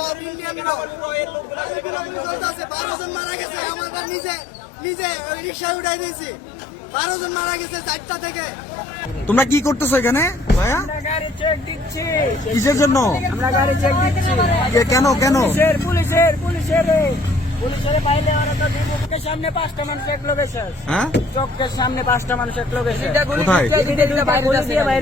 সব ইন্ডিয়ান চলতেছে। 12 জন মারা গেছে, আমাদের নিজে রিক্সা উঠাই দিয়েছি। 12 জন মারা গেছে 4টা থেকে। তোমরা কি করতেছো এখানে ভাইয়া? গাড়ি চেক দিচ্ছি। কিসের জন্য? আমরা গাড়ি চেক দিচ্ছি। কেন কেন? পুলিশের বাইরে ওরা তো চোখের সামনে 5টা মানুষ একলো গেছে। হ্যাঁ, চোখের সামনে 5টা মানুষ একলো গেছে। কোথায় কোথায়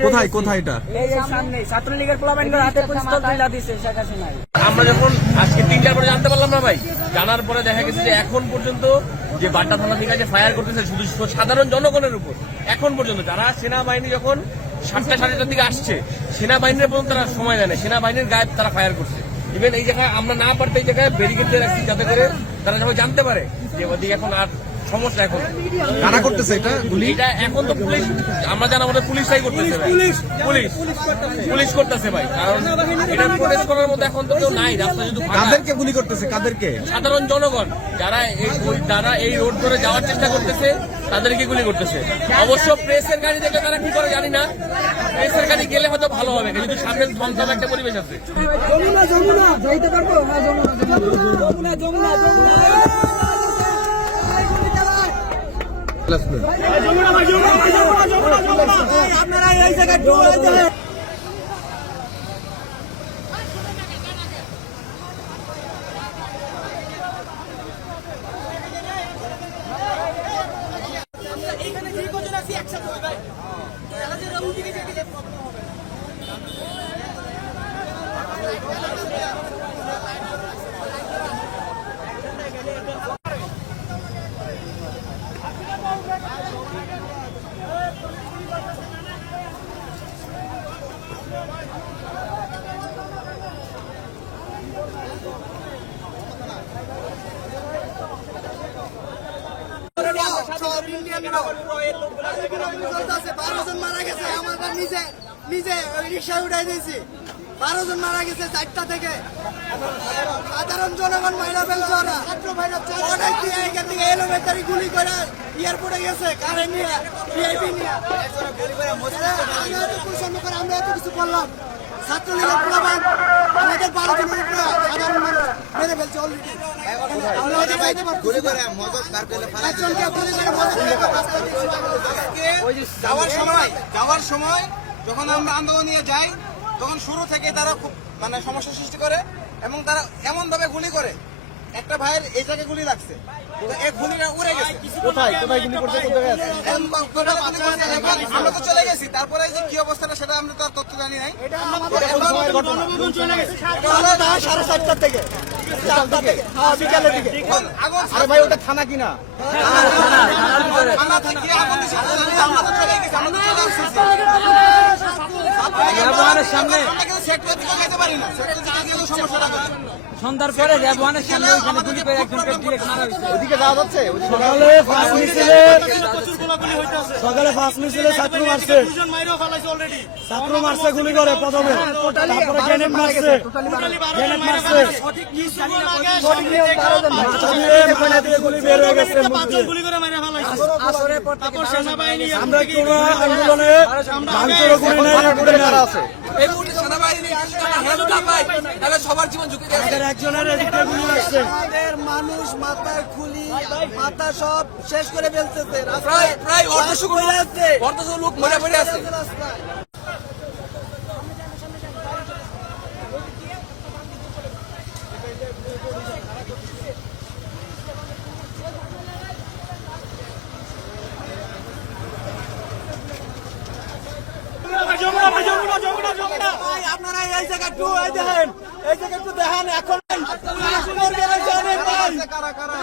কোথায় কোথায় এটা? এই যে সামনে ছাত্রলীগের পোলাপাইনদের হাতে পিস্তল তুলে দিছে শেখ হাসিনা। আমরা যখন আজকে 3টার পরে জানতে পারলাম না ভাই, জানার পরে দেখা গেছে যে এখন পর্যন্ত যে বাড্ডা থানা থেকে যে ফায়ার করতেছে শুধু সাধারণ জনগণের উপর, এখন পর্যন্ত যারা সেনাবাহিনী যখন 7টা 7:30 দিকে আসছে, সেনাবাহিনীর পর্যন্ত তারা সময় দেয় না, সেনাবাহিনীর গায়ে তারা ফায়ার করছে। ইভেন এই জায়গায় আমরা না পারতে এই জায়গায় ব্যারিকেড দিয়ে রাখছি যাতে করে তারা যখন জানতে পারে যে ওদিকে এখন আর সমস্যা। এখন কারা করতেছে এটা গুলি? এটা এখন তো পুলিশ, আমরা জানা আমাদের পুলিশরাই করতেছে ভাই, পুলিশ করতেছে ভাই, কারণ এটা প্রোটেস্ট করার মধ্যে এখন তো কেউ নাই, রাস্তা শুধু ফাঁকা। কাদেরকে গুলি করতেছে? কাদেরকে? সাধারণ জনগণ যারা এই রোড ধরে যাওয়ার চেষ্টা করতেছে তাদেরকে গুলি করতেছে। অবশ্য প্রেসের গাড়ি দেখলে তারা কি করে জানি না, প্রেসের গাড়ি গেলে হয়তো ভালো হবে, কিন্তু সামনে ধমধম একটা পরিবেশ আছে। আপনারা এই জায়গায় সব ইন্ডিয়ান চলতেছে। 12 জন মারা গেছে, আমাদের নিজে রিক্সা উঠাই দিয়েছি। 12 জন মারা গেছে 4টা থেকে। সাধারণ জনগণ মাইরা ফেলছে ওরা। অনেক এখান থেকে এলোমেটারি গুলি করে এয়ারপোর্টে গেছে, কারে নিয়ে ভিআইপি নিয়ে। আমরা এত কিছু করলাম, ছাত্রলীগের প্রমাণ আমাদের 12 জনের উপরে সাধারণ মানুষ মেরে ফেলছে অলরেডি। আমরা হয়তো পাইতে পারছি যাওয়ার সময় যখন আমরা আন্দোলন নিয়ে যাই, তখন শুরু থেকে তারা খুব সমস্যা সৃষ্টি করে এবং তারা এমন ভাবে গুলি করে। একটা ভাইয়ের এই জায়গায় গুলি লাগছে, এক গুলিটা উড়ে গেছে। কোথায় কোথায় গুলি করতে? আমরা তো চলে গেছি, তারপরে যে কি অবস্থাটা সেটা আমরা তো তথ্য জানি নাই। 7:30 থেকে বিকালের দিকে। আরে ভাই ওটা থানা কিনা? আমরা থেকে আগুন দিছে, আমরা তো চলে গেছি, আমরা তো চলে আসছি। সামনে সেক্টর থেকে যেতে পারি না, সেক্টর থেকে গেলে সমস্যাটা হবে। সন্ধ্যার পরে রেবওয়ানের সামনে ওখানে গুলি করে একজনকে ডিরেক্ট মারা হয়েছে। ওদিকে যাওয়া যাচ্ছে? সকালে ফার্স্ট মিছিলে ছাত্র মারছে, ছাত্র মারছে গুলি করে প্রথমে, তারপরে গ্রেনেড মারছে, গুলি বের হয়ে গেছে। আমরা কোন আন্দোলনে ভাঙচুর গুলি নাই, আছে সবার জীবন ঝুঁকি একজনের এদিকে গুলি লাগছে। মানুষ মাথার খুলি মাথা সব শেষ করে ফেলতেছে। প্রায় অর্ধশো লোক মরে পড়ে আছে। আপনারা এই জায়গা একটু দেখেন, এই জায়গা একটু দেখেন। এখন জানেন ভাই কারা কারা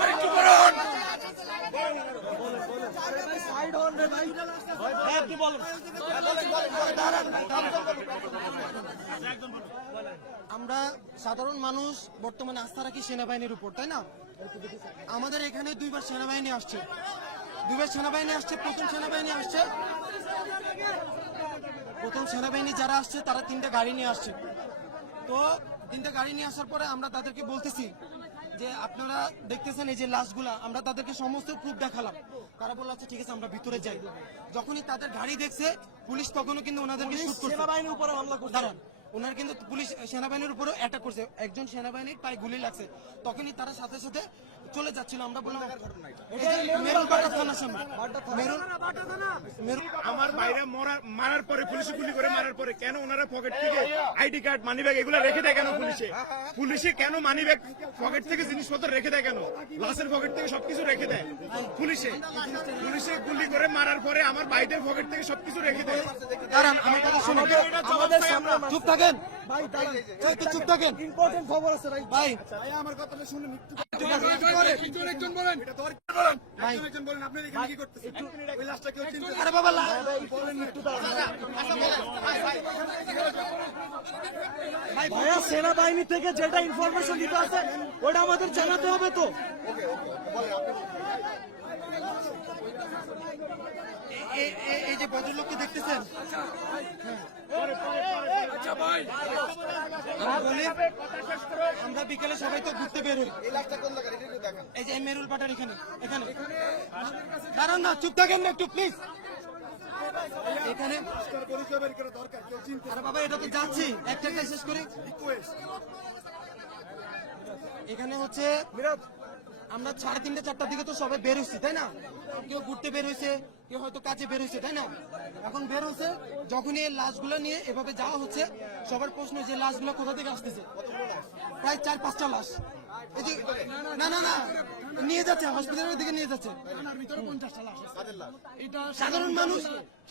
আরেকটু বড় হন। হ্যাঁ, কি বলেন? আমরা সাধারণ মানুষ বর্তমানে আস্থা রাখি সেনাবাহিনীর উপর, তাই না? আমাদের এখানে দুইবার সেনাবাহিনী আসছে, প্রথম সেনাবাহিনী যারা আসছে তারা 3টা গাড়ি নিয়ে আসছে। তো 3টা গাড়ি নিয়ে আসার পরে আমরা তাদেরকে বলতেছি যে আপনারা দেখতেছেন এই যে লাশগুলা, আমরা তাদেরকে সমস্ত প্রুফ দেখালাম। তারা বলল আচ্ছা ঠিক আছে আমরা ভিতরে যাই। যখনই তাদের গাড়ি দেখছে পুলিশ তখনও কিন্তু ওনাদেরকে শুট করছে, সেনাবাহিনীর উপরে হামলা করছে। দাঁড়ান, ওনার কিন্তু পুলিশ সেনাবাহিনীর উপরেও অ্যাটাক করছে, একজন সেনাবাহিনীর পায়ে গুলি লাগছে। তখনই তারা সাথে সাথে চলে যাচ্ছিল। আমরা বললাম মেরুল বাটা থানার সামনে, আমার বাইরে মারার পরে পুলিশে গুলি করে মারার পরে কেন ওনারা পকেট থেকে আইডি কার্ড মানি ব্যাগ এগুলো রেখে দেয় কেন? পুলিশে কেন মানি ব্যাগ পকেট থেকে জিনিসপত্র রেখে দেয় কেন? লাশের পকেট থেকে সবকিছু রেখে দেয় পুলিশে গুলি করে মারার পরে আমার ভাইদের পকেট থেকে সবকিছু রেখে দেয়। দাঁড়ান আমার কথা শুনুন, আমাদের সামনে চুপ থাকেন ভাই, দাঁড়ান। একটু চুপ থাকেন ইম্পর্টেন্ট খবর আছে ভাই। ভাই। আমার কথাটা শুনুন একটু। আরে বাবা ভাইয়া, সেনাবাহিনী থেকে যেটা ইনফরমেশন দিতে আছে ওটা আমাদের জানাতে হবে তো। এই যে ভদ্রলোককে দেখতেছেন, আমরা বিকেলে সবাই তো ঘুরতে বেরোই। এই যে মেরুল পাটার এখানে দাঁড়ান না, চুপ থাকেন না একটু প্লিজ। এখানে আরে বাবা এটা তো যাচ্ছি, একটা শেষ করি। এখানে হচ্ছে আমরা 3:30 4টার দিকে তো সবাই বের হয়েছি, তাই না? কেউ ঘুরতে বের হয়েছে, কেউ হয়তো কাজে বের হয়েছে, তাই না? এখন বের হয়েছে, যখনই এই লাশগুলো নিয়ে এভাবে যাওয়া হচ্ছে, সবার প্রশ্ন যে লাশগুলো কোথা থেকে আসতেছে। প্রায় 4-5টা লাশ এই যে না না না নিয়ে যাচ্ছে, হসপিটালের দিকে নিয়ে যাচ্ছে। এটা সাধারণ মানুষ,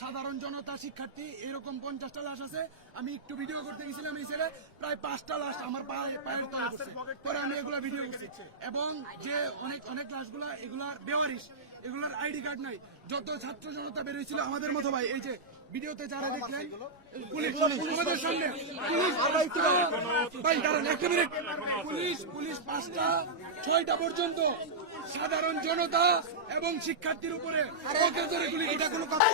সাধারণ জনতা, শিক্ষার্থী, এরকম 50টা লাশ আছে। আমি একটু ভিডিও করতে গেছিলাম, এই ছেলে প্রায় 5টা লাশ আমার পায়ের তলে পড়ছে। পরে আমি এগুলা ভিডিও করছি। এবং যে অনেক লাশগুলা এগুলার বেওয়ারিশ, এগুলার আইডি কার্ড নাই। যত ছাত্র জনতা বেরিয়েছিল আমাদের মতো ভাই, এই যে ভিডিওতে যারা দেখলেন, পুলিশ আমাদের সামনে, পুলিশ ভাই দাঁড়ান একটা মিনিট, পুলিশ 5টা 6টা পর্যন্ত সাধারণ জনতা এবং শিক্ষার্থীর উপরে এটা কোনো কথা